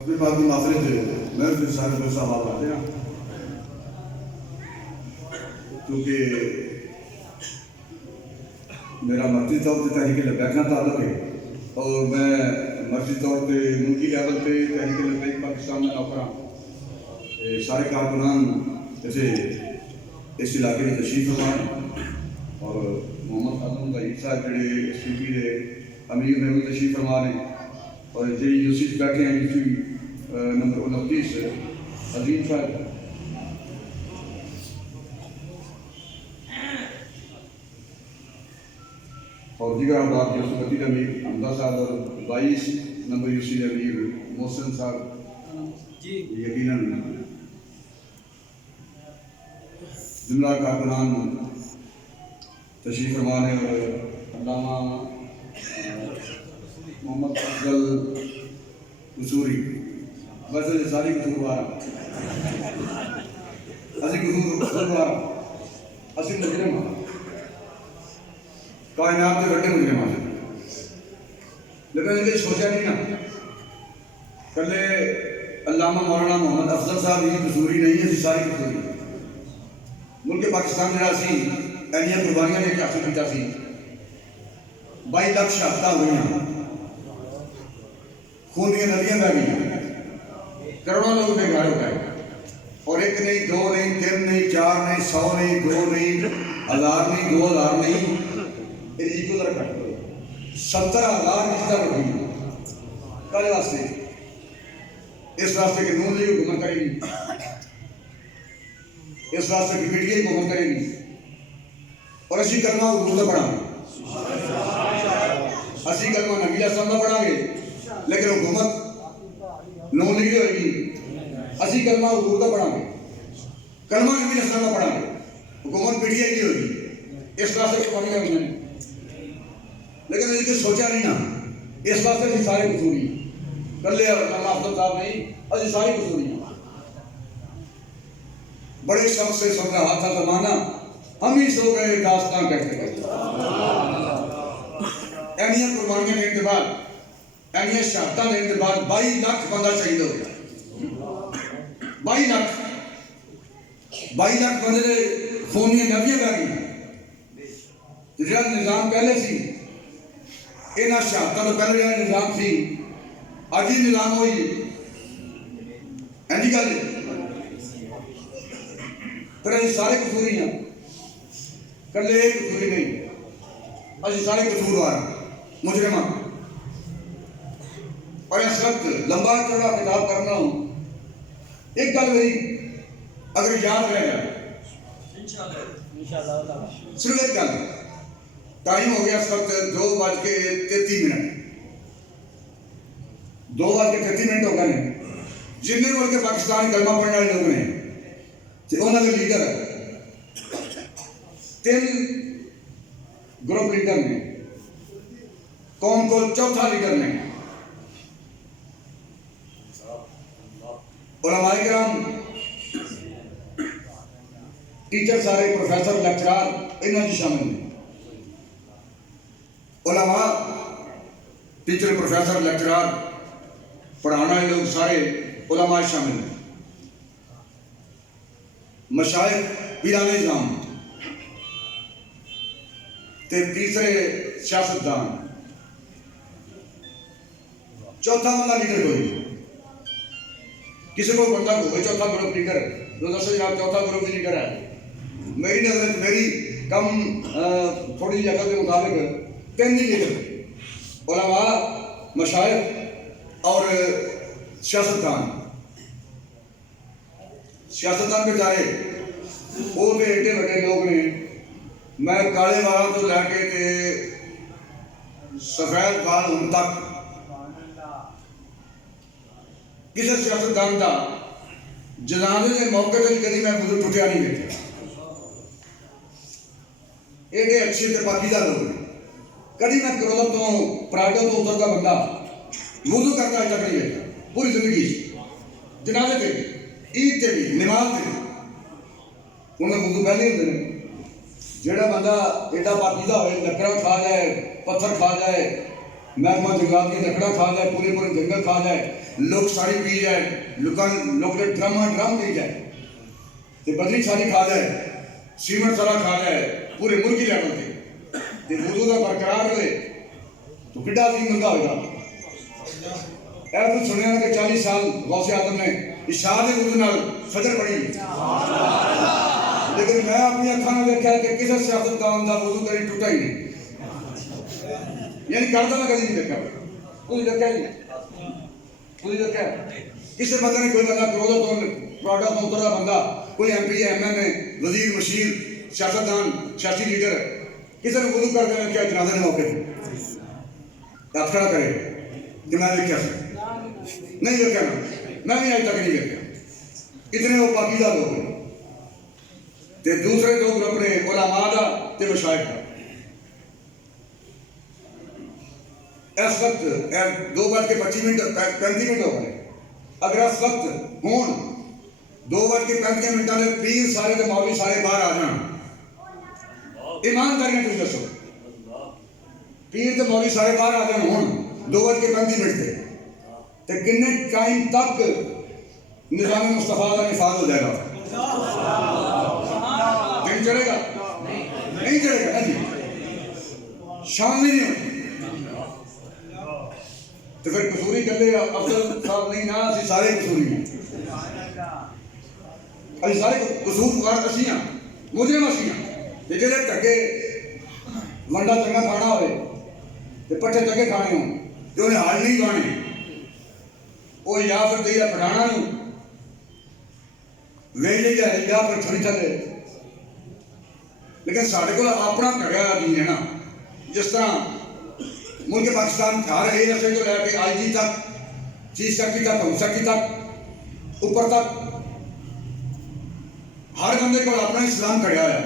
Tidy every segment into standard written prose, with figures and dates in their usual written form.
اپنے پاس کی معافرت ہے میں پھر سارے دوست آباد آتے ہیں کیونکہ میرا مرضی طور پہ تحریک لبیک کا تعلق ہے اور میں مرضی طور پہ ملکی لیول پہ تحریک لبیک پاکستان میں نوکراں سارے کارکنان جیسے اس علاقے میں تشریف فرما اور محمد خاتون ظہیر صاحب جڑے ایس پی پی دے امیر محمود تشریف فرما رہے اور جی یوسف بیٹھے ہیں یوسف نمبر 29 عظیم صاحب اور دیگر افراد یوسف عتیق امیر حمزہ صاحب اور 22 نمبر یوسف امیر محسن صاحب یقیناً جملہ کارکنان تشریف فرما رہے اور علامہ محمد افضل قصوری ویسے ساری قصوروار اسی قصوروار اسی مجرم کائنات کے بڑے مجرم ہیں لیکن یہ سوچا نہیں نا کلے علامہ مولانا محمد افضل صاحب یہ قصوری نہیں ہے ساری قصوری ملک پاکستان جڑا سی اینیاں قربانیاں نے حاصل کیتا سی 22 لاکھ شہادتاں ہوئیاں خون کی ندیاں بہ گئی کروڑوں لوگ بے گھر ہو گئے اور ایک نہیں دو نہیں تین نہیں چار نہیں 100 نہیں 2 نہیں 1000 نہیں 2000 نہیں یہ کو ذرا کٹ کرو 70,000 رشتہ ہو گئی کل واسطے اس واسطے کہ نون لیگ حکومت کرے گی اس واسطے کہ میڈیا حکومت کرے گی اور اسی کلمہ حضور کا پڑھا اسی کلمہ نبی اسلام کا پڑھا گے لیکن حکومت نون لیگ ہوئے گی اسی کلمہ حضور کا پڑھا گے کلمہ نبی اسلام کا پڑھا گے حکومت میڈیا کی ہوگی اس واسطے کہ پڑھی گئے لیکن یہ کہ سوچا نہیں نا اس واسطے بھی سارے قصوری کلے علامہ افضل صاحب نہیں اسی ساری قصوری بڑے شوق سے سن رہا تھا زمانہ ہم ہی سو گئے داستان کہتے گئے اینیاں قربانیاں لینے کے بعد اینیاں شہادتاں لینے کے بعد 22 لاکھ بندہ شہید ہو گیا 22 لاکھ بندے نے خونیاں نبیاں کر گئی جڑا نظام پہلے سی انہاں شہادتاں تو پہلے جڑا نظام سی اج ہی نظام ہوئی اینی گل پھر یہ سارے قصوری ہیں کلے ایک قصوری نہیں اسی سارے قصوروار مجرمہ اور اس وقت لمبا چوڑا خطاب کرنا ہوں ایک گل میری اگر یاد رہ جائے صرف ایک گل ٹائم ہو گیا اس وقت 2:33 2:33 ہو گئے جن ملک پاکستان کلمہ پڑھنے والے لوگ نے انہوں نے لیڈر ہے 3 گروپ لیڈر نے قوم کو چوتھا لیڈر نے علماء کرام ٹیچر سارے پروفیسر لیکچرار انہوں نے شامل ہیں علماء ٹیچر پروفیسر لیکچرار پڑھانا والے لوگ سارے علماء شامل ہیں مشائخ پیران نظام تے تیسرے سیاستدان چوتھا بندہ لیڈر کوئی کسی کو بندہ کوئی چوتھا گروپ لیڈر روزہ سے جناب چوتھا گروپ لیڈر ہے میری نظر میری کم تھوڑی جگہ کے مطابق 3 لیڈر علماء مشائخ اور سیاستدان بیچارے وہ تو ایڈے بڑے لوگ نے میں کالے والا تو لے کے سفید بال ان تک کسی سیاستدان کا جنازے کے موقع پہ کبھی میں بزرگ ٹوٹیا نہیں دیکھا ایڈے اچھے تے پاکیزہ لوگ کبھی میں کروڑوں تو پرائیڈوں تو اتر کا بندہ وضو کرتا ہے تک نہیں دیکھا پوری زندگی جنازے پہ عید تے بھی نماز تے انہیں وضو پہلے ہی ہوتے ہیں جڑا بندہ ایڈا پاکیزہ ہوئے لکڑا کھا جائے پتھر کھا جائے محکمہ جنگلات کی لکڑا کھا جائے پورے جنگل کھا جائے لوگ ساری پی جائے لوگ ڈرم پی جائے تے بدری ساری کھا جائے سیمنٹ سارا کھا جائے پورے ملکی لیول تے وضو دا برقرار رہے تو کڈا عظیم بندہ ہوگا. اے تو سنیا کہ 40 سال غوث اعظم نے عشاء دے وضو نال فجر پڑھی لیکن میں اپنی اکھاں نال دیکھا کہ کسی سیاستدان دا وضو کبھی ٹوٹا ہی نہیں یعنی کرتا میں کبھی نہیں دیکھا کوئی دیکھا ہی نہیں کوئی دیکھا کسی بندے نے کوئی بندہ پروڈا تو اترا بندہ کوئی ایم پی ایم این اے وزیر مشیر سیاستدان سیاسی لیڈر کسی نے وضو کر دینا کیا جنازے نے موقع آپ کھڑا کرے کہ میں دیکھا نہیں دیکھا نا میں بھی آج تک نہیں دیکھا اتنے وہ پاکیزہ لوگ ہیں تے دوسرے دو گروپ نے علماء دا تے مشائخ دا. اس وقت 2:25 ہو گئے اگر اس وقت ہون 2:35 نے پیر سارے تے مولوی سارے باہر آ جان ایمانداری نے تجھ دسو پیر تے مولوی سارے باہر آ جان ہون 2:35 تے کنے ٹائم تک نظام مصطفیٰ کا نفاذ ہو جائے گا دن چلے گا نہیں چلے گا جی شام نہیں ہوتی تو پھر قصوری کر لے افضل صاحب نہیں نا اسی سارے قصوری ہیں اسی سارے قصور پکار اسی ہیں مجرم اسی ہیں تے جڑے ٹکے منڈا چنگا کھانا ہوئے تے پٹھے چنگے کھانے ہوں جو انہیں حال نہیں کھانے وہ یا پھر دیا پڑھانا نہیں ویلے جائے یا پھر چھوڑی چلے لیکن سارے کو اپنا کڑیا دین ہے نا جس طرح ملک پاکستان ہر اے ایسے جو لے کے آئی جی تک چیف سیکرٹری تک ہوم سیکرٹری تک اوپر تک ہر بندے کو اپنا اسلام کڑیا ہے.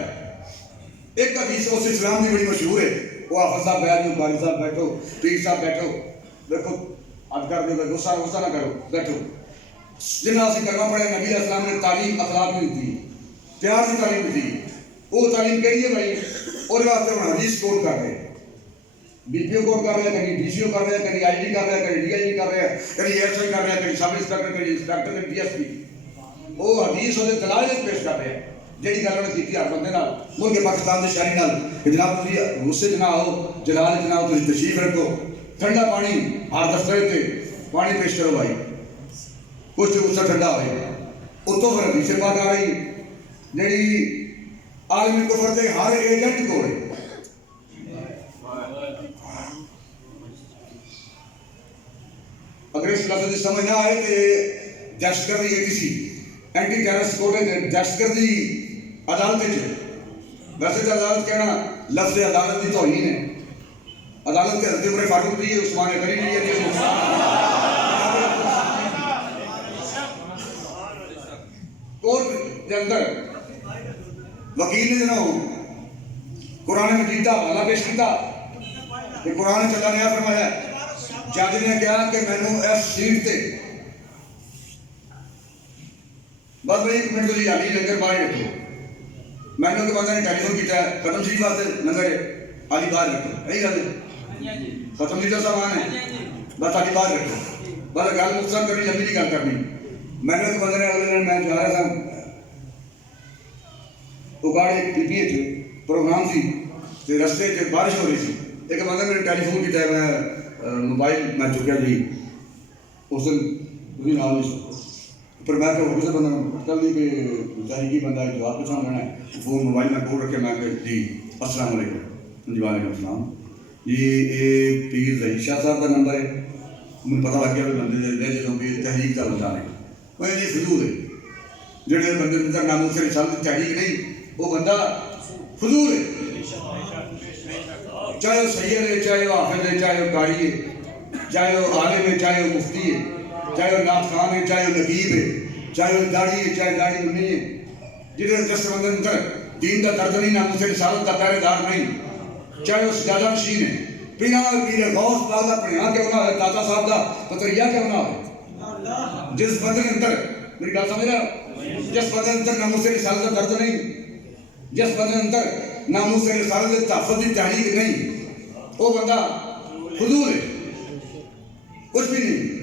ایک حدیث اس اسلام کی بڑی مشہور ہے وہ حافظ صاحب بیٹھو قاری صاحب بیٹھو پیر صاحب بیٹھو دیکھو اب کر دو غصہ نہ کرو بیٹھو جنہیں اسی کرنا پڑے نبی علیہ السلام نے تعلیم اخلاق نہیں دی پیار کی تعلیم دی وہ تعلیم کہی ہے بھائی اور واسطے ہم حدیث کوٹ کر رہے ہیں بی پی او کوٹ کر رہے ہیں کہیں ڈی سی او کر رہے ہیں کہیں آئی جی کر رہے ہیں کہیں ڈی آئی جی کر رہے ہیں کہیں ایس آئی کر رہے ہیں کہیں سب انسپیکٹر کہیں انسپیکٹر کہیں ڈی ایس پی وہ حدیث اور دلائل پیش کر رہے ہیں جیڑی گل انہوں نے کی ہر بندے نال ملک پاکستان کے شہری نال کہ جناب تھی غصے چ نہ آؤ جلال چ نہ آؤ تھی تشریف رکھو ٹھنڈا پانی ہر دفتر سے پانی پیش کرو بھائی کچھ غصہ ٹھنڈا ہوئے اتوں پھر حدیث پاک آ رہی جیڑی عالمی کفر دے ہر ایجنٹ کو ہے اگر اس لفظ کی سمجھ نہ آئے تو دہشت گردی ATC اینٹی ٹیررسٹ کوڈ ہے دہشت گردی عدالت ہے ویسے تو عدالت کہنا لفظ عدالت کی توہین ہے عدالت کے حضرت عمر فاروق دی ہے عثمان غنی دی ہے کورٹ کے اندر وکیل نے جنہوں قرآن مجید کا حوالہ پیش کیا کہ قرآن چلا نیا فرمایا جج نے کہا کہ میں نے اس سیٹ تے بس بھائی ایک منٹ جی علی لنگر باہر رکھو میں نے بندہ نے ٹیلی فون کیا ختم شریف واسطے لنگر علی باہر رکھو یہی گل ہے ختم شریف کا سامان ہے بس علی باہر رکھو بس گل مختصر کرنی لمبی نہیں گل کرنی میں نے بندے نے اگلے دن میں جا رہا تھا اگاڑے PPA پروگرام تھی رستے بارش ہو رہی تھی ایک بندہ میرے ٹیلی فون کیا میں موبائل میں چکیا جی اس دن نام پر میں کہ کسی بندہ کل نہیں کہ تحقیقی بندہ جواب پوچھنا لینا ہے فون موبائل میں کھول رکھے میں کہ جی السلام علیکم جی وعلیکم السلام جی یہ پیر ظہیر شاہ صاحب کا نمبر ہے مجھے پتہ لگ گیا بندے لے جاؤ کہ تحریک کا بندہ نہیں وہ یہ فضول ہے جڑے بندے اندر ناموں سے رسالت تحریک نہیں وہ بندہ فضول ہے چاہے وہ سید ہے چاہے وہ حافظ ہے چاہے وہ قاری ہے چاہے وہ عالم ہے چاہے وہ مفتی ہے چاہے وہ نعت خان ہے چاہے وہ نقیب ہے چاہے وہ داڑھی ہے چاہے داڑھی نہیں ہے جنہیں جس بندے اندر دین کا درد نہیں ناموں سے رسالت کا پہرے دار نہیں چاہے وہ سجادہ نشین ہے پینا پیر غوث پاک کا پڑھیا کیوں نہ ہے داتا صاحب کا پتریا کیوں نہ ہے جس بندے اندر میری بات سمجھ رہے ہو جس بندے اندر ناموں سے رسالت کا درد نہیں جس بندے اندر ناموں سے رسالت تحفظ کی تحریک نہیں وہ بندہ فضول ہے کچھ بھی نہیں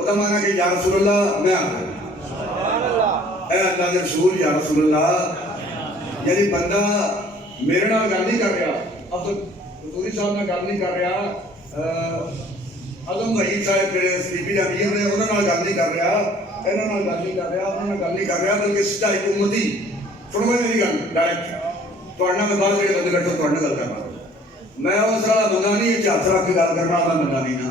ਉਹਦਾ ਮਾਨਾ ਕਿ ਯਾ ਰਸੂਲ ਅੱਲਾਹ ਮੈਂ ਆ ਗਿਆ ਐ ਅੱਲਾਹ ਦੇ ਰਸੂਲ ਯਾ ਰਸੂਲ ਅੱਲਾਹ। ਯਾਨੀ ਬੰਦਾ ਮੇਰੇ ਨਾਲ ਗੱਲ ਨਹੀਂ ਕਰ ਰਿਹਾ, ਅਫਸਰ ਕਤੂਰੀ ਸਾਹਿਬ ਨਾਲ ਗੱਲ ਨਹੀਂ ਕਰ ਰਿਹਾ, ਆਜ਼ਮ ਵਹੀਦ ਸਾਹਿਬ ਜਿਹੜੇ ਸਲੀਪੀ ਦਾ ਅਮੀਰ ਨੇ ਉਹਨਾਂ ਨਾਲ ਗੱਲ ਨਹੀਂ ਕਰ ਰਿਹਾ, ਇਹਨਾਂ ਨਾਲ ਗੱਲ ਨਹੀਂ ਕਰ ਰਿਹਾ, ਉਹਨਾਂ ਨਾਲ ਗੱਲ ਨਹੀਂ ਕਰ ਰਿਹਾ, ਬਲਕਿ ਸਿੱਧਾ ਇੱਕ ਉਮਤੀ ਸੁਣੋ ਮੇਰੀ ਗੱਲ ਡਾਇਰੈਕਟ ਤੁਹਾਡੇ ਨਾਲ ਮੈਂ ਬਾਹਰ ਜਿਹੜੇ ਬੰਦੇ ਬੈਠੋ ਤੁਹਾਡੇ ਨਾਲ ਗੱਲ ਕਰਨਾ। ਮੈਂ ਉਸ ਵਾਲਾ ਬੰਦਾ ਨਹੀਂ ਕਿ ਹੱਥ ਰੱਖ ਕੇ ਗੱਲ ਕਰਨਾ ਵਾਲਾ ਬੰਦਾ ਨਹੀਂ ਨਾ,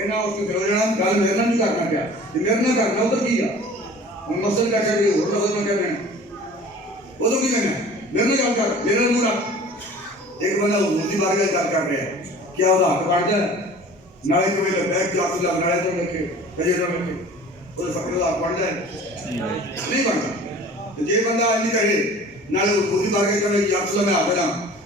ਇਹਨਾਂ ਉਸ ਨੂੰ ਖਲੋ ਜਾਣਾ ਗੱਲ ਮੇਰੇ ਨਾਲ ਨਹੀਂ ਕਰਨਾ ਪਿਆ ਜੇ ਮੇਰੇ ਨਾਲ ਕਰਨਾ ਉਧਰ ਕੀ ਆ ਹੁਣ ਮਸਲ ਦਾ ਛੱਡ ਹੋਰ ਨਾ ਹੋਣਾ ਕਹਿੰਦੇ ਉਦੋਂ ਕੀ ਕਹਿਣਾ ਮੇਰੇ ਨਾਲ ਗੱਲ ਕਰ ਮੇਰੇ ਨਾਲ ਮੂਰਾ ਇੱਕ ਬੰਦਾ ਹੁਦੀ ਬਾਰੇ ਗੱਲ ਕਰ ਰਿਹਾ ਕੀ ਉਹਦਾ ਹੱਕ ਬਣਦਾ ਨਾਲੇ ਕੋਈ ਬੈਕ ਕਲਾਸ ਲੱਗ ਨਾਲੇ ਤੋਂ ਦੇਖੇ ਕਜੇ ਤੋਂ ਦੇਖੇ ਉਹ ਫਕਰ ਦਾ ਹੱਕ ਬਣਦਾ ਨਹੀਂ ਬਣਦਾ ਤੇ ਜੇ ਬੰਦਾ ਇੰਨੀ ਕਹੇ ਨਾਲੇ ਹੁਦੀ ਬਾਰੇ ਕਹਿੰਦਾ ਯਾਰ ਸਲਾ ਮੈਂ ਹਾਜ਼ਰ ਹਾਂ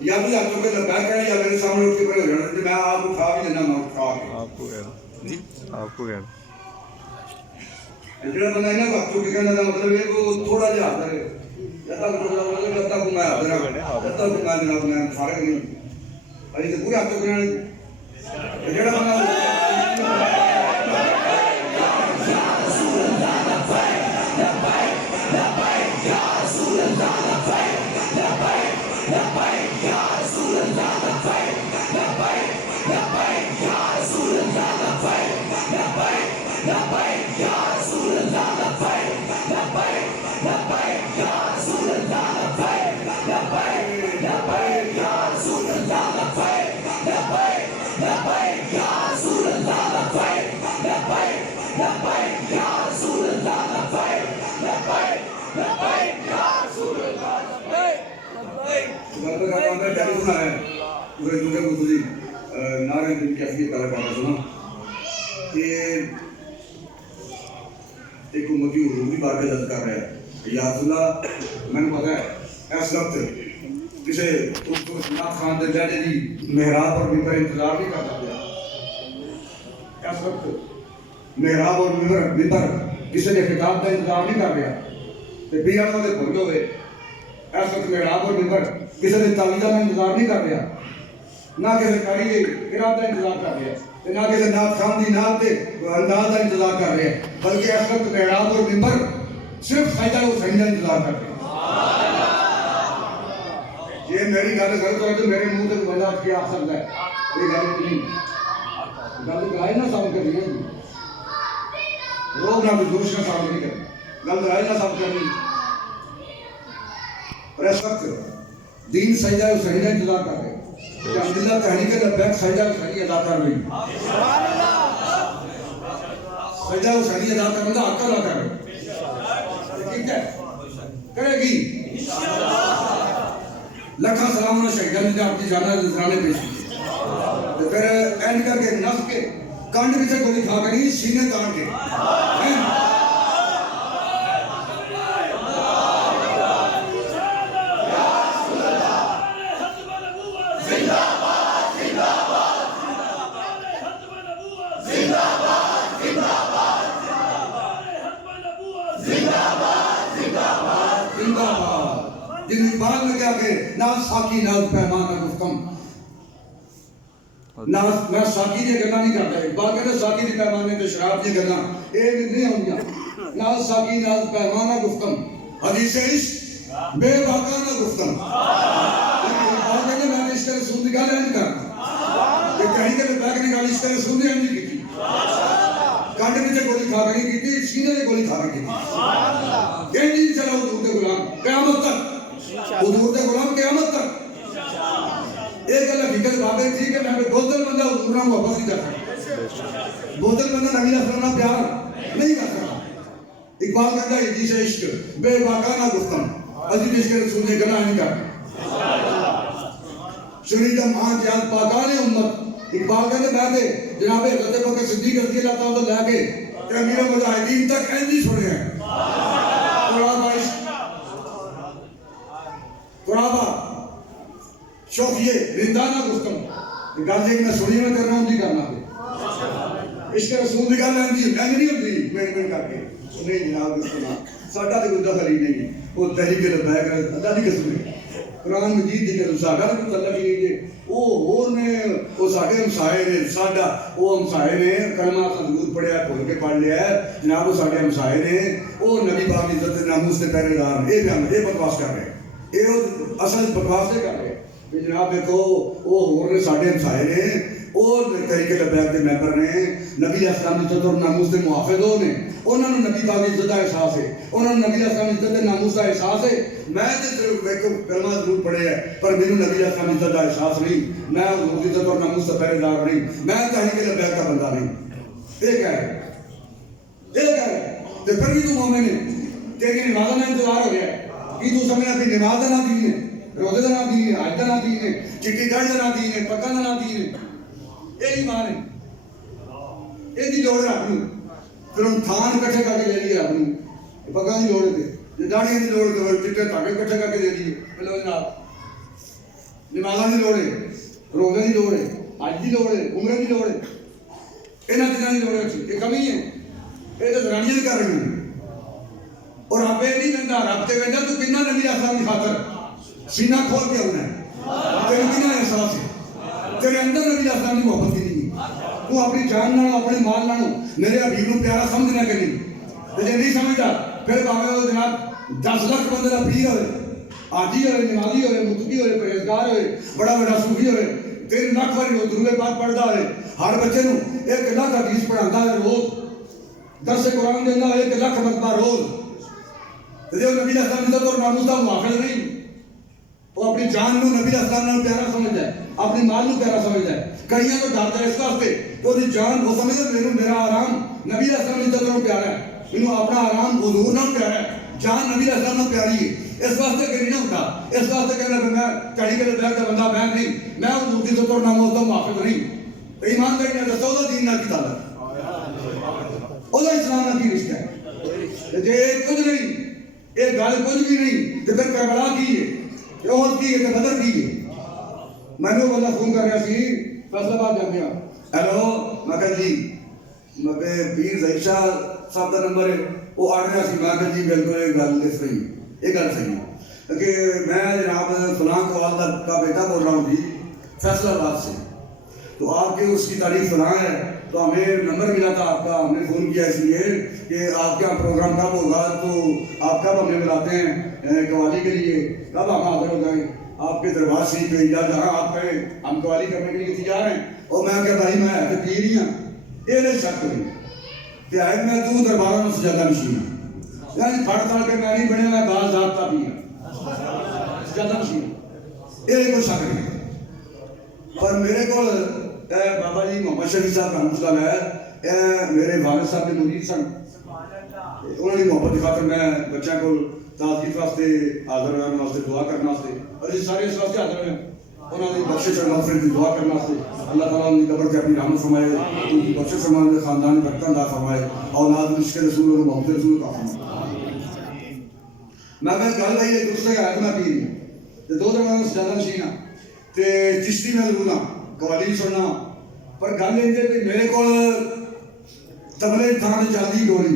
یا بھی آپ کو لبیک کہنا یا میرے سامنے اٹھ کے کھڑے ہو جانا میں آپ کو کھا بھی دینا میں کھا کے آپ کو کہنا آپ کو کہنا جڑا بندہ انہاں وقت کو کہنا دا مطلب ہے وہ تھوڑا جہا حاضر ہے جب تک میں حاضر ہوں جب تک میں جناب میں فارغ نہیں ابھی تو پورے ہاتھ کو کہنا جڑا بندہ ٹیلیفون آیا پورے کیونکہ وہ تجھے نعرے دن کی اصلی طرح کہا سنا کہ ایک امتی حضور کی بات کا جذب کر رہا ہے یا رسول اللہ میں نے پتا ہے اس وقت کسی نعت خان دے جانے دی محراب اور ممبر انتظار نہیں کرتا پیا اس وقت محراب اور ممبر کسی نے خطاب کا انتظار نہیں کر رہا تے پیران والے بھول ہوئے اس وقت محراب اور ممبر کسی نے تعویذہ کا انتظار نہیں کر رہا نہ کسی قاری کے قرات کا انتظار کر رہا نہ کسی نعت خان دی نعت کے انداز کا انتظار کر رہا بلکہ اس وقت محراب اور ممبر صرف سجدہ حسین کا انتظار کر رہے ہیں یہ میری گل غلط ہو تو میرے منہ تک بندہ کیا آ سکتا ہے یہ گل نہیں گل رائے نہ سامنے کرنی ہے روگ نہ دوش نہ سامنے نہیں کرنا گل رائے نہ سامنے کرنی اور اس وقت دین سجدہ حسین کا انتظار کر رہے کہ عبداللہ تحریک لبیک سجدہ حسینی ادا کر رہی سجدہ حسینی ادا کرنے کا حق ادا کر رہے ٹھیک ہے کرے گی لکھا سلام نے شہیدان نے اپنی جانہ نذرانے پیش کی تو پھر اینڈ کر کے نف کے کانڈ بھی سے گولی کھا کے نہیں سینے تان کے جن اقبال میں کیا کہ ناز ساکی ناز پیمان کا گفتم ناز میں ساکی دی گلہ نہیں کرتا اقبال کہتے ساکی دی پیمانے تے شراب دی گلہ ایک نہیں ہوں گیا ناز ساکی ناز پیمان کا گفتم حدیث عشق بے باقا کا گفتم اقبال کہتے میں نے عشق رسول دی گل نہیں کرتا کہ کہیں کہ بیک نے گل عشق رسول دی نہیں کی کانٹے میں سے گولی کھا گئی کی تھی سینے میں گولی کھا گئی تھی کہ نہیں چلا حضور دے غلام قیامت تک حضور دے غلام قیامت تک ایک اللہ حقیقت بابے تھی کہ میں بوتل بندہ حضور نہ واپس نہیں کرتا بوتل بندہ نبی اسلام پیار نہیں کرتا اقبال کہتا ہے حدیث عشق بے باقانہ گفتم عزیز عشق رسول نے گناہ نہیں کرتا شریدہ ماں جہاں پاکان امت اقبال کہتے میں دے جناب حضرت بکر صدیق رضی اللہ تعالیٰ لے کے کہ امیر مجاہدین تک اینجی چھوڑے ہیں قرآبہ شوقیے رندانہ گفتم گل ایک میں سنی میں کرنا ہوں دی کرنا پہ عشق رسول دی گل اینجی نہیں ہوتی میرے کر کے نہیں جناب گفتنا ساڑھا تے کوئی دخل ہی نہیں وہ تحریک لبیک اللہ دی قسم ہے قرآن مجید دی کہ ساڑھا تے کوئی تعلق ہی نہیں وہ نے وہ ساڑھے ہمسائے نے ساڑھا وہ ہمسائے نے کلمہ خضور پڑھیا ہے کھول کے پڑھ لیا ہے جناب وہ ساڑھے ہمسائے نے وہ نبی پاک عزت ناموس سے پہلے دار یہ بیان یہ بکواس کر رہے ہیں یہ اصل بکواس سے کر رہے ہیں کہ جناب دیکھو وہ ہور نے ساڑھے ہمسائے نے اور طریقے لبیک کے ممبر نے نبی اسلام عزت اور ناموس کے محافظوں نے انہوں نے نبی پاک عزت کا احساس ہے انہوں نے نبی اسلام عزت کے ناموس کا احساس ہے میں تو کلمہ ضرور پڑھے ہے پر میرے نبی اسلام عزت کا احساس نہیں میں حضور عزت اور ناموس کا پہرے دار نہیں میں تحریک لبیک کا بندہ نہیں یہ کہہ رہے تو پھر بھی تو مومن ہے تیری نمازہ نہ انتظار ہو گیا ہے کہ تو سمجھنا پھر نماز نہ دین ہے روزے نہ دین ہے حج نہ دین ہے چٹی گڑھ نہ دین ہے پکا نہ دین ہے یہ ایمان ہے یہ دی لوڑ رکھ لوں پھر ہم تھان کٹھے کر کے لے لیے رکھ لوں پکا دی لوڑ ہے یہ داڑیاں دی لوڑ ہے چٹے تھانے کٹھے کر کے دے دیے بلو جناب نمازاں دی لوڑ ہے، روزے دی لوڑ ہے، حج دی لوڑ ہے، عمرے دی لوڑ ہے، انہاں چیزاں دی لوڑ ہے. یہ کمی ہے، یہ تو زنانیاں بھی کر رہی ہیں. اور رب یہ نہیں کہتا، رب تے کہتا تو کنا نبی علیہ السلام کی خاطر سینہ کھول کے ہونا ہے. تیرے کنا احساس ہے، تیرے اندر نبی علیہ السلام کی محبت کی نہیں ہے. تو اپنی جان نالوں اپنے مال نالوں میرے حبیب نو پیارا سمجھنا کہ نہیں. تے جے نہیں سمجھدا پھر بھاویں وہ جناب 10 لاکھ بندے دا پیر ہوئے، آجی ہوئے، نمازی ہوئے، متقی ہوئے، پرہیزگار ہوئے، بڑا بڑا صوفی ہوئے، 3 لاکھ بار درود پاک پڑھدا ہوئے، ہر بچے نو 1 لاکھ حدیث پڑھاندا ہے روز، درس قرآن دیندا 1 لاکھ مرتبہ روز. تے وہ نبی علیہ السلام عزت اور ناموس دا محافظ نہیں. وہ اپنی جان نو نبی علیہ السلام نال پیارا سمجھدا ہے، اپنی مال نو پیارا سمجھدا ہے. کئیاں تو ڈردا ہے اس واسطے تو دی جان وہ سمجھدا میرا آرام نبی علیہ السلام عزت نال پیارا ہے، مینوں اپنا آرام حضور نال پیارا ہے، جان نبی علیہ السلام نال پیاری ہے. اس واسطے کہ نہیں ہوتا، اس واسطے کہنا کہ میں چڑھی کے بیٹھ کے بندہ میں نہیں، میں حضور دی عزت اور ناموس دا محافظ نہیں. ایمانداری نال دسو دا دین نال کی تعلق، او دا اسلام نال کی رشتہ ہے. جے کچھ نہیں، یہ گل کچھ بھی نہیں تو پھر کربلا کی ہے، احد کی ہے، تو بدر کی ہے. میں نے بندہ فون کر رہا سی فیصلہ آباد جانے. ہیلو میں کہا جی میں پیر ظہیر شاہ صاحب کا نمبر ہے. وہ آ رہا سی. میں کہا جی بالکل یہ گل صحیح ہے، یہ گل صحیح ہے کہ میں جناب فلاں قوال کا بیٹا بول رہا ہوں جی فیصلہ آباد سے. تو آپ کے اس کی تاریخ فلاں ہے، تو ہمیں نمبر ملا تھا آپ کا، ہم نے فون کیا اس لیے کہ آپ کا پروگرام کب ہوگا، تو آپ کب ہمیں بلاتے ہیں قوالی کے لیے، کب ہم حاضر ہو جائیں آپ کے دربار شریف پہ یا جہاں آپ کہیں ہم قوالی کرنے کے لیے تیار ہیں. اور میں کہا بھائی میں تو پیر ہی ہوں، یہ نہیں شک نہیں کہ آئے میں تو درباروں میں سجادہ نشین ہوں، یعنی پھڑ تھڑ کے میں نہیں بنے، میں باز ذات کا بھی ہوں سجادہ نشین، یہ کوئی شک نہیں. اور میرے کو بابا جی محمد شفیع صاحب رحمۃ اللہ علیہ میرے والد صاحب کے مرید سن. انہوں نے محبت کی خاطر میں بچوں کو تعزیت واسطے حاضر ہونے واسطے دعا کرنے واسطے، اور یہ سارے اس واسطے حاضر ہوئے انہوں نے بخشش اور مغفرت کی دعا کرنے واسطے. اللہ تعالیٰ ان کی قبر کے اپنی رحمت فرمائے، ان کی بخشش فرمائے، خاندان میں برکت عطا فرمائے، اولاد عشق رسول اور محبت رسول کا فرمائے. میں گل بھائی ایک دوسرے کا ہے، میں پیر ہوں تے 2 درباروں سے زیادہ نشین ہاں تے چشتی میں ضرور ہاں، قوالی سننا. پر گل یہ کہ میرے کو تبلے تھان سے چلتی گولی،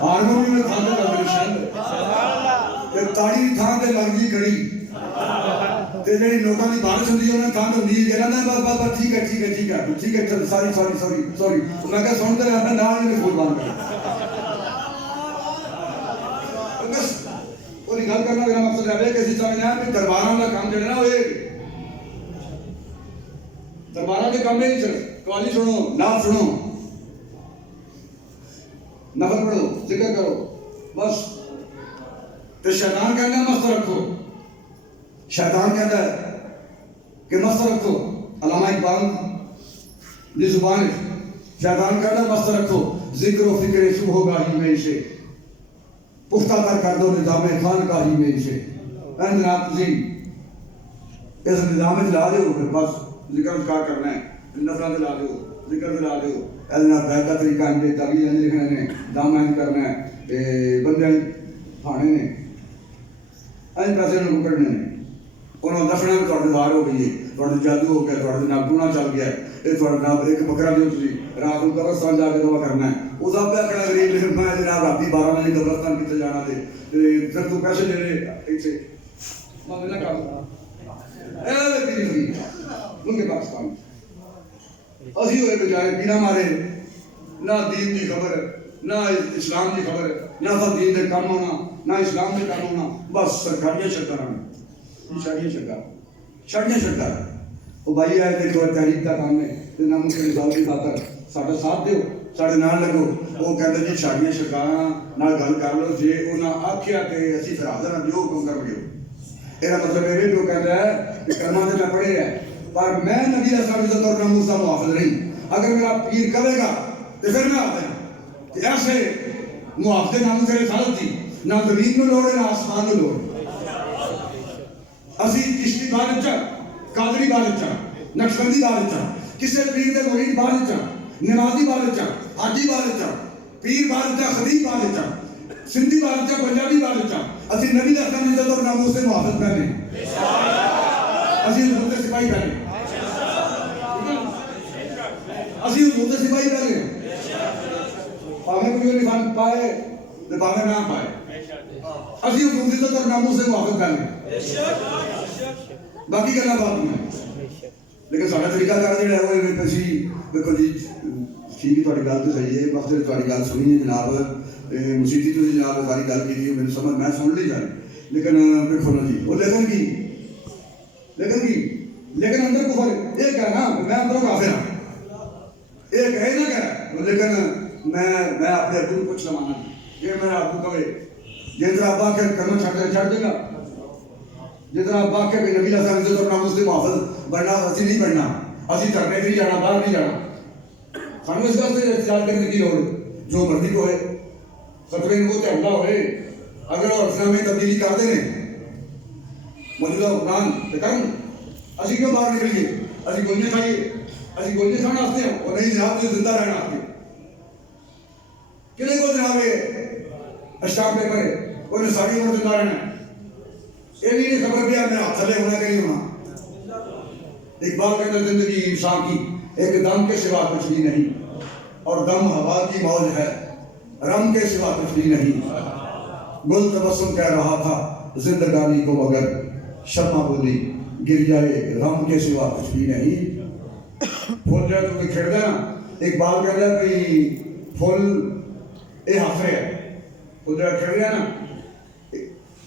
ہارمونیم میں تھان سے لگتی شند، تاڑی تھان سے لگتی گڑی، تے جڑی نوٹاں دی بارش ہوندی ہے انہاں تھان ہوندی ہے کہ نا بس ٹھیک ہے ٹھیک ہے ٹھیک ہے ٹھیک ہے چل سوری میں کہا سن تے رہنا نال ہی فون بند کر. بس وہ گل کرنا میرا مقصد ہے کہ اسی سمجھنا کہ درباراں دا کام جڑا نا ہوئے درباراں دے کام نہیں صرف قوالی سنو، نعت سنو، نفل پڑھو، ذکر کرو بس. تو شیطان کہنا مست رکھو، شیطان کہتا ہے کہ مست رکھو. علامہ اقبال کی زبان شیطان کہتا ہے مست رکھو، ذکر و فکر صبح گاہی میں اسے پختہ کر دو نظام خان گاہی میں اسے. اے جناب تسی اس نظام میں لا دو، پھر بس ذکر اذکار کرنا ہے، نفلات لا دو، ذکر لا دو. اے جناب بیت کا طریقہ انجے تعویذ انجے لکھنے نے، دام کرنا ہے، بندے کھانے نے، این پیسے نوں کڈنے نے. انہوں دفنا بھی تھوڑے دار ہو گئی ہے، تھوڑے جادو ہو گیا، تھوڑے نال ٹونا چل گیا ہے. یہ تھوڑے نال ایک بکرا جو تسی رات کو قبرستان جا کے دعا کرنا ہے، اس آپ پہ کہنا غریب میں جناب رات 12 بجے قبرستان کتے جانا دے پھر تو پیسے لے لے ایسے میں نہ کر اے میری ہوئی ان کے پاکستان اسی ہوئے بجائے بنا مارے نہ دین کی خبر، نہ اسلام کی خبر، نہ دین دے کام ہونا، نہ اسلام دے کام ہونا، بس سرکاریاں شرکاراں شاڑیاں شرکار. وہ بھائی ہے دیکھو تحریک کا کام ہے، ناممکن نظام کی خاطر ساڈا ساتھ دیو، ساڈے نال لگو. وہ کہتے جی شاڑیاں شرکاراں نال گل کر لو، جے انہاں آکھیا تے اسی پھر حاضر ہاں جو حکم کر گے. یہ مطلب یہ جو کہتا ہے کہ کلمہ تے میں پڑھے ہے پر میں نبی علیہ السلام عزت اور ناموس کا محافظ نہیں. اگر میرا پیر کہے گا تو پھر میں آتا ہوں کہ ایسے محافظ ناموس رسالت دی نہ زمین کو لوڑ ہے نہ آسمان کو لوڑ ہے. اسی چشتی بارے چاہ، قادری بارے چاہ، نقشبندی بارے چاہ، کسے پیر دے مرید بارے چاہ، نمازی بارے چاہ، حاجی بارے چاہ، پیر بارے چاہ، خطیب بارے چاہ، سندھی بارے چاہ، پنجابی بارے چاہ، اسی نبی علیہ السلام عزت اور ناموس سے محافظ پہنے. اسی حضور دے سپاہی بنے اسی حضور دے سپاہی بنے پاویں کوئی نشان پائے تے پاویں نہ پائے اسی حضور دی عزت اور ناموس سے محافظ بنے باقی گلاں بات نہیں لیکن ساڈا طریقہ کار جڑا ہے وہ اسی دیکھو جی ٹھیک ہے تہاڈی گل تو صحیح ہے وقت تہاڈی گل سنی ہے جناب مسیتی تو جناب ساری گل کی میری سمجھ میں سن لی جائے لیکن دیکھو نا جی وہ لیکن اندر کفر یہ کہنا میں اندروں کافر ہوں یہ کہے نہ کہ لیکن میں اپنے ابو کو کچھ لوانا یہ میرا ابو کہے جس طرح ابا کے کرنا چھڑ دے گا جس طرح ابا کے نبی علیہ السلام عزت اور ناموس سے محافظ بننا اسی نہیں بننا اسی دھرنے نہیں جانا باہر نہیں جانا سانو اس واسطے احتجاج کرنے کی لوڑ جو مرضی کو ہے خطرے کو حملہ ہوئے اگر وہ اسلام میں تبدیلی کرتے ہیں موجودہ حکمران کرن اسی کیوں باہر نکلیے اسی گولیاں کھائیے اسی گولیاں کھانا آتے ہیں اور نہیں جناب تو زندہ رہنا آتے کنے کو جناب اشتاق پہ کرے کوئی نساڑی کو زندہ رہنا ہے یہ نہیں خبر بھی آپ میرا تھلے ہونا کہ نہیں ہونا اقبال کہتا ہے زندگی انسان کی ایک دم کے سوا کچھ بھی نہیں اور دم ہوا کی موج ہے رم کے سوا کچھ بھی نہیں گل تبسم کہہ رہا تھا زندگانی کو مگر شمع بولی گر جائے غم کے سوا کچھ بھی نہیں پھول جائے تو کوئی کھڑ دینا اقبال کہتا ہے کہ پھول اے حفرے ہے پھول جائے کھڑ گیا نا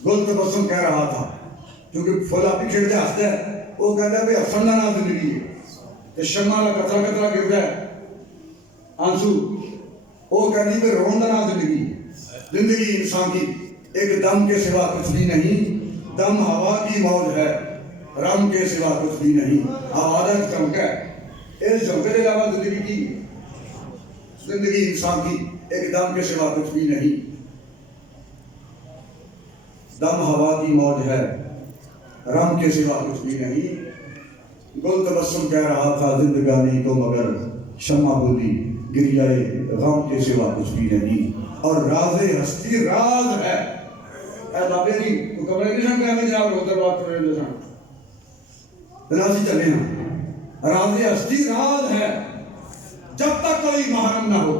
گل تبسم کہہ رہا تھا کیونکہ پھول آپ ہی کھڑ جائے ہستا ہے وہ کہتا ہے بھئی افسندہ نہ زندگی ہے کہ شمع کا قطرہ قطرہ گر جائے آنسو وہ کہتی ہے رون نہ زندگی زندگی انسان کی ایک دم کے سوا کچھ بھی نہیں دم ہوا کی موج ہے رم کے سوا کچھ بھی نہیں آوازہ کی چمک ہے اس چمکے کے علاوہ زندگی کی زندگی انسان کی ایک دم کے سوا کچھ بھی نہیں دم ہوا کی موج ہے رم کے سوا کچھ بھی نہیں گل تبسم کہہ رہا تھا زندگانی کو مگر شمع بولی گر جائے غم کے سوا کچھ بھی نہیں اور راز ہستی راز ہے اے بابے جی تو کمرے نہیں سن کہنے جناب روتر بات کرنے لے سن رازی چلے ہیں راز ہستی راز ہے جب تک کوئی محرم نہ ہو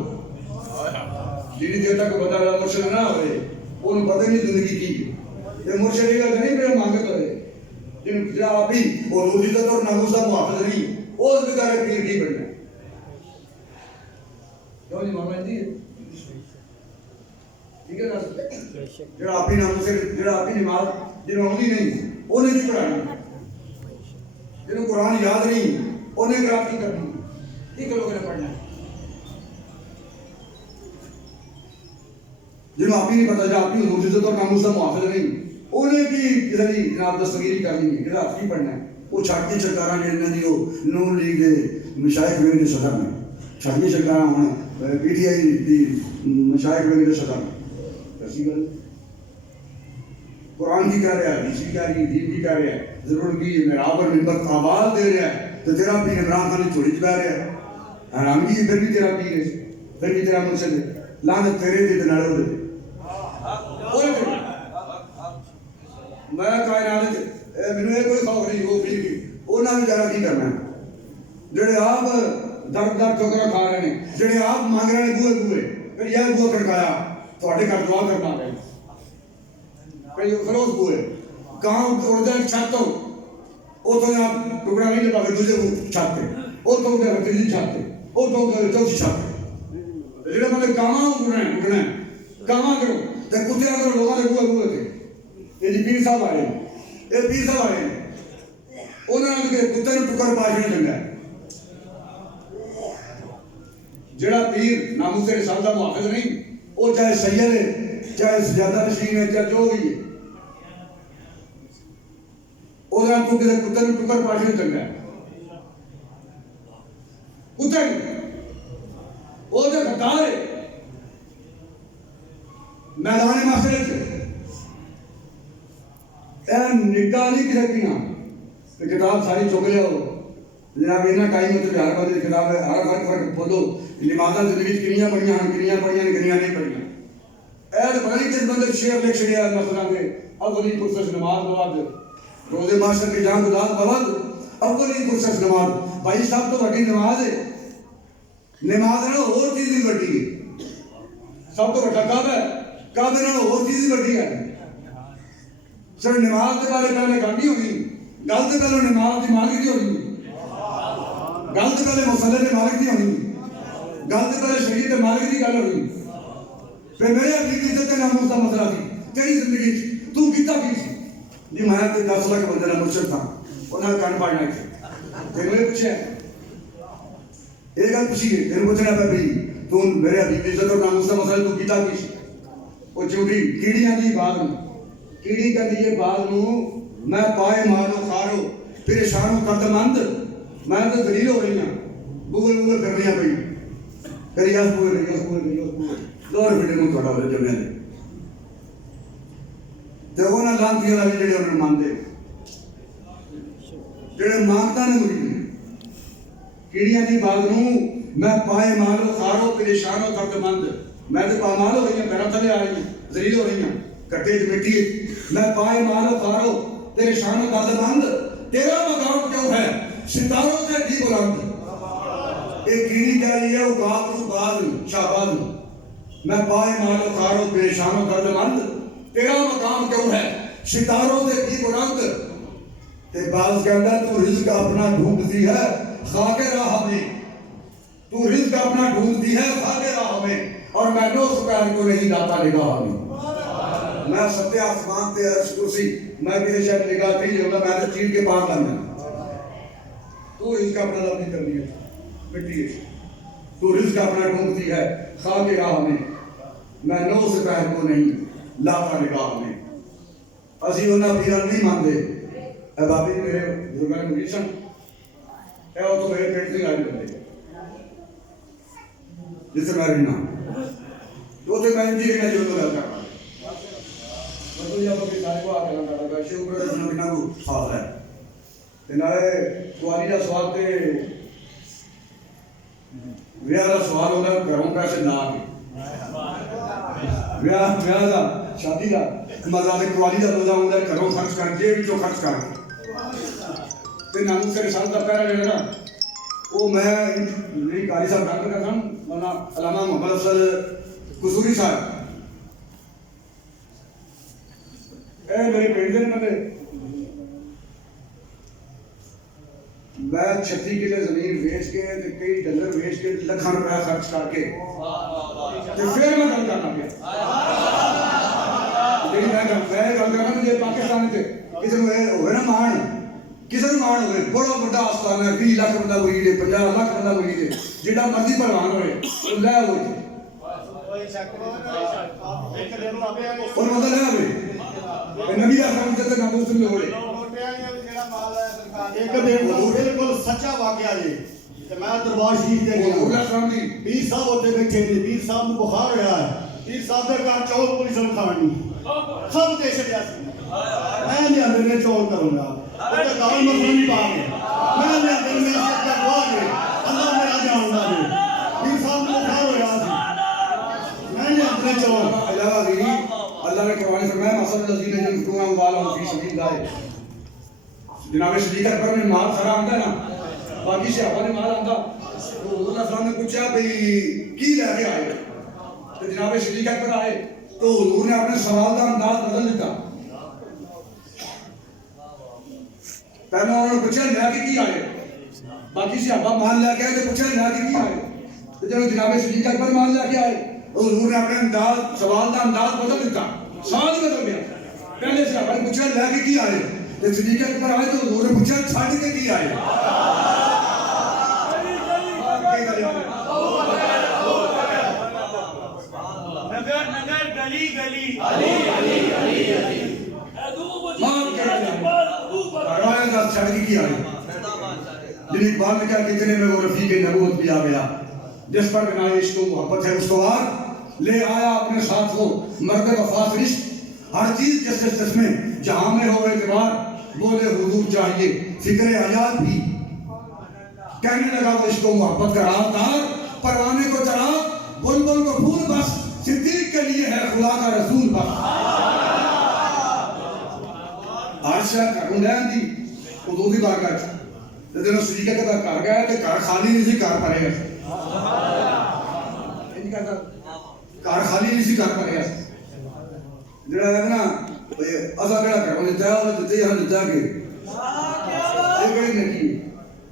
جنہی دیر تک بتا رہا مرشد نہ ہوئے ان پتہ نہیں زندگی کی یہ مرشد کا نہیں میرے مانگت ہوئے جن آپ ہی وہ عزت اور ناموسہ محافظ نہیں وہ اس بکارے پیر کی بڑھنے کیوں نہیں محمد جی ٹھیک ہے نا جڑا آپ ہی ناموسے جڑا آپ ہی نماز جنہوں ہوندی نہیں انہیں نہیں پڑھانی جنہوں قرآن یاد نہیں انہیں گراب کی کرنی ٹھیک ہے لوگوں نے پڑھنا جنہوں آپ ہی نہیں پتا جا آپ ہی عزت اور ناموسہ محافظ نہیں انہیں بھی کسی جناب دستگیری کرنی ہے کسی آپ کی پڑھنا ہے وہ چھاٹی چکارہ جنہوں نے نون لیگ دے مشایخ ویگ دے صدر میں چھاٹی چکارہ ہونا پی ٹی آئی دی مشایخ ویگ دے صدر میں کسی گل قرآن کی کہہ رہا ہے حدیث کی کہہ رہی ہے دین کی کہہ رہا ہے ضرور کی محراب اور منبر آواز دے رہا ہے تو تیرا پیر عمران خان نے چھوڑی چکا رہا ہے حرامگی ادھر بھی تیرا پیر ہے ادھر بھی تیرا مرشد ہے لعنت تیرے دے نالوں دے میں کائنات مینوں یہ کوئی خوف نہیں وہ پیر کی انہاں نے جارا کی کرنا ہے جڑے آپ درد ٹھوکرا کھا رہے ہیں جڑے آپ مانگ رہے ہیں بوئے پھر یہ بوئے کھڑکایا تواڈے گھر دعا کرنا ہے کئی فروز بوئے کہاں اڑ جائے چھت تو وہ تو آپ ٹکڑا نہیں لگا کے دوسرے کو چھت پہ وہ تو اڑ جائے تیسری چھت پہ وہ تو اڑ جائے چوتھی چھت پہ جڑے مطلب کہاں اڑنا ہے کہاں کرو تے کتے اندر لوگوں نے بوئے تھے یہ جی پیر صاحب آئے یہ پیر صاحب آئے انہوں نے کہ کتے نے ٹکر پاشنے چنگا ہے جڑا پیر ناموس رسالت کا محافظ نہیں وہ چاہے سید ہے چاہے سجادہ نشین ہے چاہے جو بھی ہے انہوں نے تو کسی کتے نے ٹکر پاشنے چنگا ہے کتے وہ جو خطار ہے میدان معاشرے سے نکاح نہیں کسی کی نا کتاب ساری چک لیا ہو جناب اینا قائم ہوتے ہر بات کتاب ہے ہر فرق بولو نمازاں زندگی کنیاں پڑھیاں کنیاں نہیں پڑھیاں اے تو پتہ نہیں کس بندے شیخ لکھ چھڑیا مثلا کہ اول پرسش نماز بعد روزے معاشر کی جان گزار بلد اولی فرصت نماز بھائی صاحب تو بڑی نماز ہے نماز نہ اور چیز بھی بڑی ہے سب تو بڑا کعبہ نہ اور چیز بھی بڑی ہے سر نماز کے بارے پہلے گل نہیں ہوگی گل تو پہلے نماز کی مالک نہیں ہوگی گل تو پہلے مسلے کے مالک نہیں ہوگی گل تو پہلے شریعت کے مالک کی گل ہوگی پھر میرے حبیب کی عزت کا ناموس کا مسئلہ تھی تیری زندگی تو کیتا کی سی جی میں تے 10 لاکھ بندے نہ مرشد تھا انہاں نے کان پاڑنا تھے تے میں پوچھا ایک گل پوچھی ہے تینوں پوچھنا پہ بھی تو میرے حبیب کی عزت اور ناموس کا مسئلہ تو کیتا کی سی وہ جھوٹی کیڑیاں دی بات کیڑی کہندی ہے بال نو میں پائے مارو کھارو پریشان کرد مند میں تو دلیل ہو رہی ہوں گوگل کر رہی ہوں پھر یس پورے دور بیٹے کو تھوڑا ہو جائے میں تے وہ نہ لانتی والا بھی جڑے انہوں مانتے جڑے مانگتا نے مرید کیڑیاں دی بات نو میں پائے مارو کھارو پریشان ہو کرد مند میں تو پامال ہو رہی ہوں پیرا تھلے آ رہی ہوں ذلیل ہو رہی ہوں کٹے مٹی میں پائے مارو کھارو تیرے شان و قدر مند تیرا مقام کیوں ہے ستاروں سے بھی بلند ایک کیڑی کہہ رہی ہے وہ باغ رو باغ شہباز میں پائے مارو کھارو پریشان و قدر مند تیرا مقام کیوں ہے ستاروں سے بھی بلند تے باز کہتا تو رزق اپنا ڈھونڈتی ہے خاک راہ میں تو رزق اپنا ڈھونڈتی ہے خاک راہ میں اور میں نو سپیر کو نہیں لاتا نگاہ میں میں ستے آسمان تے عرش کرسی میں کسی شاید نگاہ نہیں ہوگا میں تو چیل کے پاس لگنا تو اس کا اپنا لفظ کر لیا مٹی ہے تو رزق اپنا ڈھونڈتی ہے خاک راہ میں نو سپہر کو نہیں لاتا نگاہ میں اسی انہاں پیران نہیں مانتے اے بابی میرے بزرگان مرید سن اے وہ تو میرے پیٹ سے گاڑی بندے جس سے میں رہنا تو تے میں انجی رہنا جو تو رہتا تو جب کہ سارے کو آ کے لگا شیو پر جنوں بنا کو سوال ہے تے نالے کواری دا سوال تے ویاہ دا سوال ہوتا گھروں پیسے نہ کے ویاہ دا شادی دا مزہ تے کواری دا روزہ ہوندا گھروں خرچ کر جیب وچوں خرچ کر تے ناموس کے رسالت دا پہلا جڑا نا وہ میں میری قاری صاحب ڈاکٹر کا تھا مولانا علامہ محمد افضل قصوری صاحب اے میرے پنڈ دے نے میں 36 کلے زمین بیچ کے تے کئی ڈنگر بیچ کے لکھاں روپے خرچ کر کے تے پھر میں گل کرنا پیا جی میں گل کرنا جے پاکستان تے کسی نوں ہوے نا مان کسی نوں مان ہوے بڑا بڑا آستان ہے 20 لاکھ بندہ مرید ہے 50 لاکھ بندہ مرید ہے جیڑا مرضی پروان ہوئے وہ لے ہوئے اور مطلب ہے ہوئے نبی اکرم تے ناموس نوں ہوئے ایک دن بالکل سچا واقعہ جی تے میں دربار شریف تے گیا اللہ کرام دی پیر صاحب اوتے بیٹھے نے پیر صاحب نوں بخار ہویا ہے پیر صاحب دے گھر چول پولیس نے کھانی سب دے چھڈیا سی میں نے اندر نے چول کروں گا تے گال مسلم پا کے میں نے اندر میں سچا دعا کے اللہ میرا جاندا ہے پیر صاحب نوں بخار ہویا سی میں نے اندر چول اللہ دی اللہ نے قرآن فرمایا مثل الذین ينفقون اموالهم فی سبیل اللہ جناب صدیق اکبر نے مال سارا آندا ہے نا باقی صحابہ نے مال آندا تو حضور صلی اللہ علیہ وسلم نے پوچھا بھئی کی لے کے آئے تو جناب صدیق اکبر آئے تو حضور نے اپنے سوال کا انداز بدل دیتا پہلے انہوں نے پوچھا لے کے کی آئے باقی صحابہ مال لے کے آئے تو پوچھا لے کے کی آئے تو جب جناب صدیق اکبر مال لے کے آئے تو حضور نے اپنے انداز سوال کا انداز بدل دیتا سوال ہی بدل گیا پہلے صحابہ نے پوچھا لے کے کی آئے جب صدیق اکبر آئے تو حضور نے پوچھا چھڈ کے کی آئے نگر گلی گلی چھڈ کے کی آئے جن اقبال نے کیا کتنے میں وہ رفیق نبوت بھی آ گیا جس پر بنا عشق و محبت ہے استوار لے آیا اپنے ساتھ کو مرد وفا رشت ہر چیز جس جس میں جہاں میں ہو اعتبار بولے حضور چاہیے فکر حیات بھی کہنے لگا وہ عشق و محبت کا رازدار پروانے کو چراغ بلبل کو پھول بس صدیق کے لیے ہے خدا کا رسول بس عرش بادشاہ گھروں لین دی حضور دی بارگاہ تے جدوں صدیقہ دا گھر گیا تے گھر خالی نہیں سی گھر بھریا انج کہتا گھر خالی نہیں سی گھر بھریا جڑا ہے نا اسا کہڑا گھروں دتا ہے وہ دتے ہن دتا کہ یہ کہڑی نہیں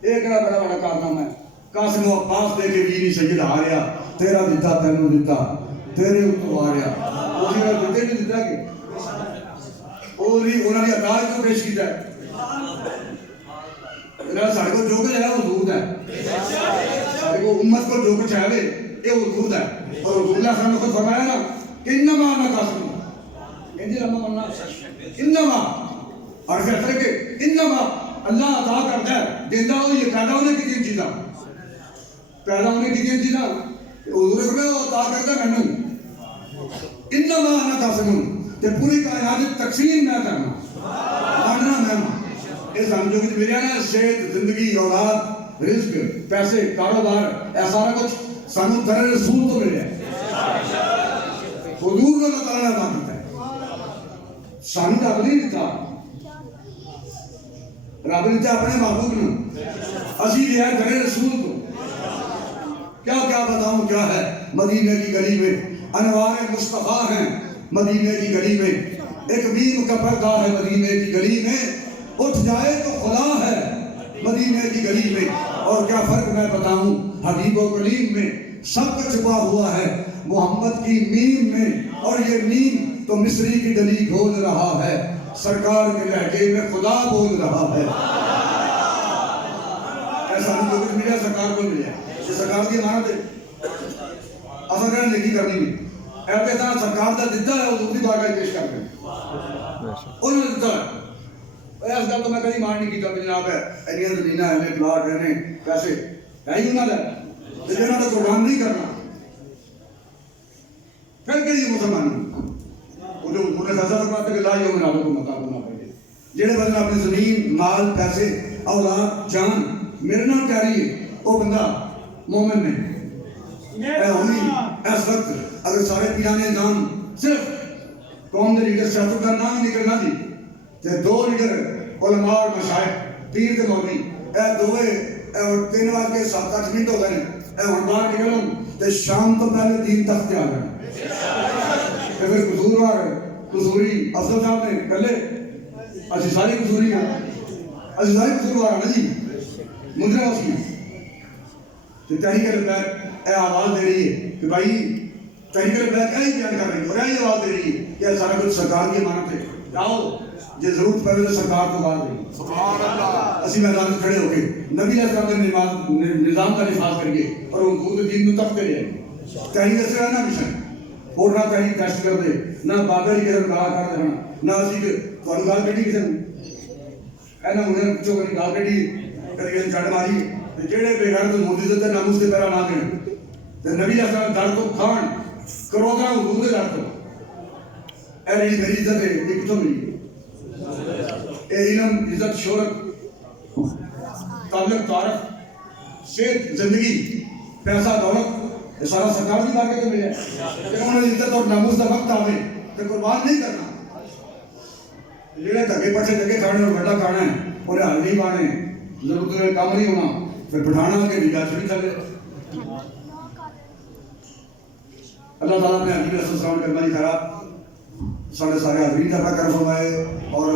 یہ کہڑا بڑا بڑا کارنامہ ہے قاسم و عباس دے کے بھی نہیں سید آ رہا تیرا دتا تینوں دتا تیرے اتوں آ رہا وہ دتے نہیں دتا کہ اور انہوں نے عطا کو پیش کیتا ہے سارے کو جو کچھ ہے وہ حضور ہے سارے کو امت کو جو کچھ ہے یہ حضور ہے اور حضور اللہ صلی اللہ علیہ وسلم نے خود فرمایا نا کہ انما انا قاسم انجی لما مننا انما اور پھر اثر کہ انما اللہ عطا کرتا ہے دیندہ ہو یہ پیدا ہونے کی تین چیزاں پیدا ہونے کی تین چیزاں حضور نے فرمایا وہ عطا کرتا ہے میں انما انا قاسم تے پوری کائنات تقسیم میں کرنا بانٹنا میں یہ سمجھو کہ میرے نا صحت زندگی اولاد رزق پیسے کاروبار یہ سارا کچھ سانو در رسول تو ملے حضور کو اللہ تعالیٰ نے عطا کرتا ہے سانو رب نہیں دیتا رب نے دیتا اپنے محبوب نے اسی لیا در رسول کو کیا کیا بتاؤں کیا ہے مدینے کی گلی میں انوار مصطفیٰ ہیں مدینے کی گلی میں ایک بیم کا پردہ ہے مدینے کی گلی میں اٹھ جائے تو خدا ہے مدینے کی گلی میں اور کیا فرق میں بتاؤں حبیب و کلیم میں سب کا چھپا ہوا ہے محمد کی میم میں اور یہ میم تو مصری کی گلی کھول رہا ہے سرکار کے لہجے میں خدا بول رہا ہے ایسا نہیں جو کچھ ملیا سرکار کو ملیا یہ سرکار کی امانت ہے اصل کرنے لگی کرنی بھی ایسے طرح سرکار کا دیتا ہے وہ دوسری بارگاہ پیش کرتے ہیں انہوں نے دیتا ہے اس گل تو میں کبھی مان نہیں کیتا جناب ہے ایلیاں زمینہ ہے پلاٹ ہے پیسے ہے ہی انہوں نے جنہوں نے قربان نہیں کرنا پھر کہ یہ مسلمان وہ جو انہوں نے فیصلہ کرواتے کہ لا یوم نالوں کو مطابق نہ پڑے جہے بندہ اپنی زمین مال پیسے اولاد جان میرے نام پیاری ہے وہ بندہ مومن نہیں اے ہوئی اس وقت اگر سارے پیرانے نام صرف قوم دے لیڈر سیاست کا نام ہی نکلنا دی تے دو لیڈر علماء اور مشائخ پیر تے مولوی اے دوے 3:07 منٹ ہو گئے اے ہن باہر نکلوں تے شام تو پہلے دین تخت آ گئے تے پھر قصوری افضل صاحب نے کلے اسی ساری قصوری ہیں اسی ساری قصوروار ہیں جی مندرہ واسی تے تحریک البیت اے آواز دے رہی ہے کہ بھائی تحریک البیت اے بیان کر رہی ہے اور اے آواز دے رہی ہے کہ سارا کچھ سرکار کی امانت ہے آؤ جے ضرورت پڑے تو سرکار کو بات دیں سبحان اللہ اسی میدان میں کھڑے ہو کے نبی علیہ السلام کے نظام کا نفاذ کریے اور حضور دین کو تخت کرے تحریک سے نہ مشن اور نہ تحریک دہشت کر دے نہ بابر کی طرف گاہ کر دینا نہ اسی کہ تھوڑا گال کٹی کسی نے اے نہ انہیں پوچھو کہ گال کٹی کر کے چڑھ ماری جڑے بے گھر تو معجزت ہے ناموس کے پیرا نہ دیں نبی علیہ السلام در کو کھان کروڑا حضور کے در کو اے میری عزت ہے یہ کتوں ملی اے علم عزت شہرت تعلق تعارف صحت زندگی پیسہ دولت یہ سارا سرکار کی بارگاہ کے ملے کہ انہوں نے عزت اور ناموس کا وقت آوے تو قربان نہیں کرنا جڑے دھگے پٹھے جگہ کھانے اور بڑا کھانا ہے انہیں حل نہیں پانے ضرورت ہے کام نہیں ہونا پھر بٹھانا کے بھی چھڑی چلے اللہ تعالیٰ نے حبیب علیہ السلام کے مالی خراب سارے حاضرین کا کرم فرمائے اور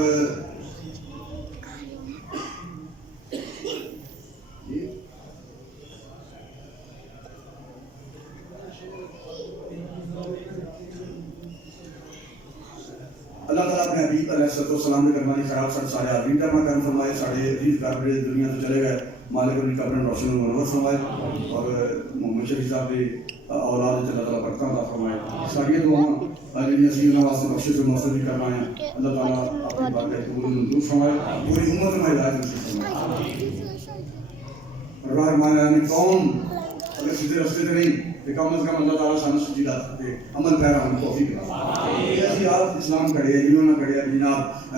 اللہ تعالیٰ اپنے حبیب علیہ السلام نے کرمانی خراب سارے حاضرین کا کرم فرمائے سارے عزیز کاربڑے دنیا سے چلے گئے مالک اپنی قبر روشن و منور فرمائے اور محمد شریف صاحب کی اولاد اللہ تعالیٰ برکتاں عطا فرمائے ساری دعاؤں علی نصیب نواز بخشش و موصل کرنا ہے اللہ تعالیٰ اپنی بارگاہ قبول منظور فرمائے پوری امت میں ہدایت نصیب فرمائے رحمان یعنی قوم اگر سیدھے راستے سے نہیں کہ کم از کم اللہ تعالیٰ سانو سچی رات دے عمل پیرا ہم توفیق دے ایسی آپ اسلام کھڑے ہیں جنہوں نے کھڑے ہیں جناب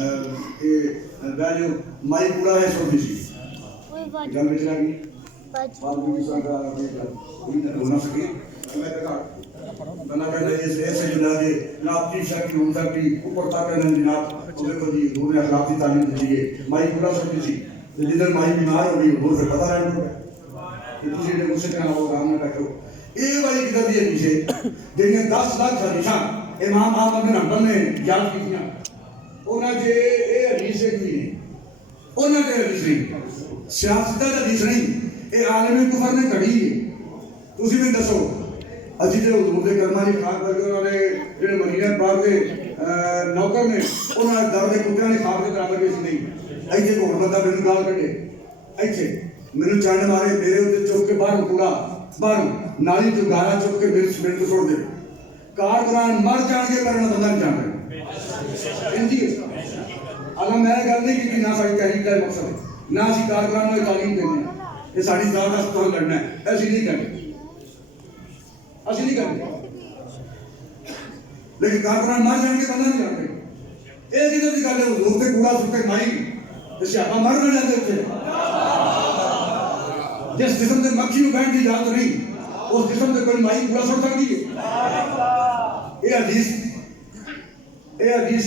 ویلیو مائی پورا ہے سو سی گل بچ لگی بعد میں سن رہا ہے ہونا سکے میں کہا بنا کہہ رہے ہیں ایسے جناب جناب کی شکل ہوں سکتی اوپر تک ہے جناب وہ دیکھو جی انہوں نے اخلاقی تعلیم دی ہے مائی پورا سکتی تھی جدھر مائی بیمار ہو گئی وہ سے پتہ رہنے کو کہ تسی نے مجھ سے کہنا ہوگا ہم نے کہا یہ والی کتاب یہ پیچھے جنہیں 10 لاکھ حدیثاں امام احمد بن حنبل نے یاد کی تھیں انہاں جے اے حدیث سے کوئی نہیں انہاں دے حدیث نہیں سیاستہ حدیث نہیں اے عالم کفر نے کڑی ہے تسی میں دسو اجی دے حضور دے کلمہ دی خاک کر کے انہوں نے جڑے مدینہ پاک دے نوکر نے انہاں درد کتیاں نے خاک دے برابر کسی نہیں ایتھے کو بندہ مینوں گال کڈے ایتھے مینوں چانڈ مارے میرے اوتے چوک کے باہر کوڑا باہر نالی تو گارا چوک کے میرے کو چھوڑ دے کارکنان مر جان گے پر نہ بندہ نہیں جان رہے انجی اللہ میں گل نہیں کی نہ ساری تحریک کا مقصد ہے نہ اسی کارکنان میں تعلیم دینے ہیں یہ ساری ذات اسپتال لڑنا ہے ایسی نہیں کریں ایسی نہیں کریں لیکن کارکنان مر جان گے بندہ نہیں جان رہے یہ جدھر دی گل ہے حضور تے کوڑا سٹے مائی سیاپا مر نہ جاندے اوتھے جس جسم تے مکھی نوں بیٹھ دی اجازت نہیں اس جسم تے کوئی مائی کوڑا سٹ سکتی ہے یہ حدیث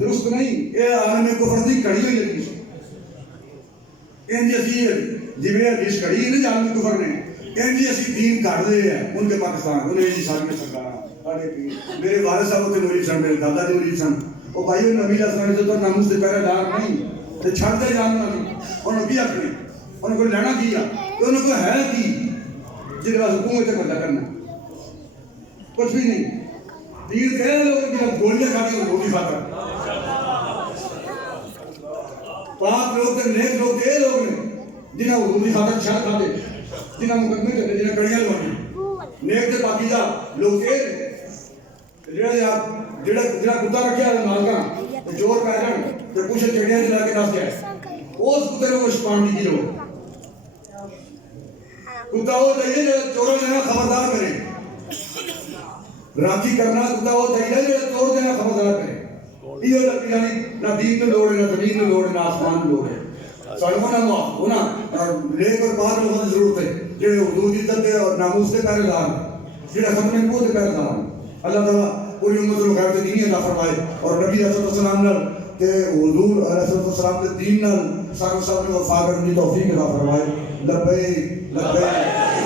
درست نہیں یہ عالم کفر دی کڑی ہوئی حدیث انجی اسی جویں حدیث کڑی نہیں عالم کفر نے انجی اسی دین کر دے ہیں ان کے پاکستان انہیں جی ساری سرکار میرے والد صاحب ہوتے مرید سن میرے دادا جی مرید سن وہ بھائی نبی علیہ السلام نے تو ناموس دے پہرے دار نہیں تے چھڑ دے جاننا نہیں انہوں کی اپنے انہوں کو لینا کیا کہ انہوں کو ہے کی جن کا حکومت بندہ کرنا کچھ بھی نہیں تیر کہہ لوگ جنہیں گولیاں کھاتی ہیں روٹی کھاتا پاک لوگ تے نیک لوگ تے لوگ نے جنہیں روٹی کھاتا شاہ کھاتے جنہیں مقدمے کرتے جنہیں کڑیاں لوانے نیک تے پاکیزہ لوگ تے جڑا کتا رکھیا ہے مالکاں جوڑ پیرن تے کچھ چڑیاں جلا کے نس گیا اس کتے کو شپان دی کی لوگ کتا وہ چاہیے جو چوروں دینا خبردار کرے راکھی کرنا کتا وہ چاہیے جو چور دینا خبردار کرے یہ لگتی یعنی نہ دین تو لوڑ ہے نہ زمین تو لوڑ ہے نہ آسمان تو لوڑ ہے سڑکوں نہ ہونا نیک اور پاک لوگوں کی ضرورت ہے جڑے حدود عزت دے اور ناموس دے پہرے دار جڑے ختم نبوت دے پہرے دار اللہ تعالیٰ پوری امت کو غیرت دینی عطا فرمائے اور نبی علیہ السلام نال کہ حضور علیہ السلام کے دین نال سارے سب نے وفا کرنے کی توفیق عطا فرمائے لبیک لبیک